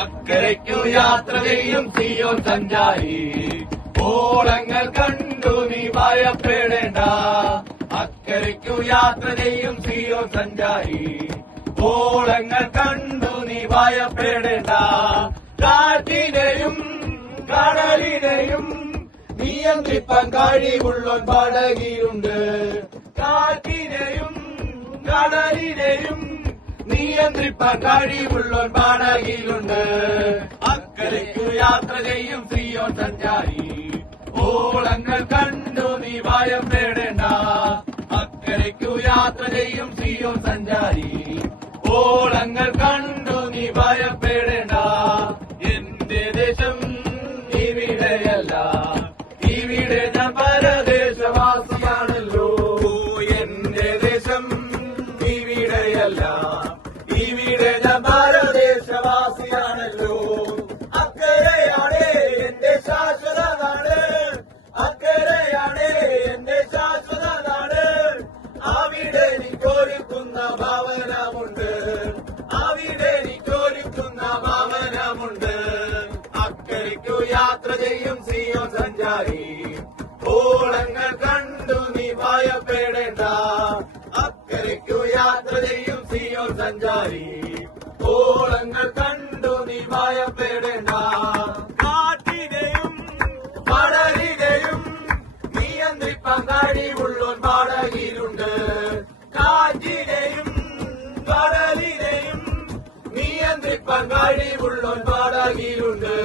അക്കരയ്ക്കു യാത്ര ചെയ്യും സിയോൻ സഞ്ചാരി, ഓളങ്ങൾ കണ്ടു നീ ഭയപ്പെടേണ്ട. അക്കരയ്ക്കു യാത്ര ചെയ്യും സിയോൻ സഞ്ചാരി, ഓളങ്ങൾ കണ്ടു നീ ഭയപ്പെടേണ്ട. കാറ്റിനെയും കടലിനെയും നിയന്ത്രിപ്പാൻ കഴിവുള്ളോൻ പടകിലുണ്ട്. കാറ്റിനെയും കടലിനെയും നിയന്ത്രിപ്പാൻ കഴിവുള്ളോൻ പടകിലുണ്ട്. അക്കരയ്ക്കു യാത്ര ചെയ്യും സിയോൻ സഞ്ചാരി, ഓളങ്ങൾ കണ്ടു നീ ഭയപ്പെടേണ്ട. അക്കരയ്ക്കു യാത്ര ചെയ്യും സിയോൻ സഞ്ചാരി, ഓളങ്ങൾ കണ്ടു നീ ഭയപ്പെടേണ്ട. എന്റെ ദേശം ഇവിടെയല്ല, ഇവിടെ ഞാൻ പരദേശവാസിയാണല്ലോ. എന്റെ ദേശം ഇവിടെയല്ല, ഇവിടെ ഞാൻ പരദേശവാസിയാണല്ലോ. അക്കരയാണ് എന്റെ ശാശ്വത നാട്, അക്കരയാണ് എന്റെ ശാശ്വത നാട്. അവിടെ എനിക്കൊരുക്കുന്ന ഭവനമുണ്ട്, അവിടെ എനിക്കൊരുക്കുന്ന ഭവനമുണ്ട്. അക്കരയ്ക്കു യാത്ര ചെയ്യും സിയോൻ സഞ്ചാരി, ഓളങ്ങൾ കണ്ടു നീ ഭയപ്പെടേണ്ട. അക്കരയ്ക്കു യാത്ര ചെയ്യും സിയോൻ സഞ്ചാരി, ഓളങ്ങൾ കണ്ടു നീ ഭയപ്പെടേണ്ട. കാറ്റിനെയും കടലിനെയും നിയന്ത്രിപ്പാൻ കഴിവുള്ളോൻ പടകിലുണ്ട്. കാറ്റിനെയും കടലിനെയും നിയന്ത്രിപ്പാൻ കഴിവുള്ളോൻ പടകിലുണ്ട്.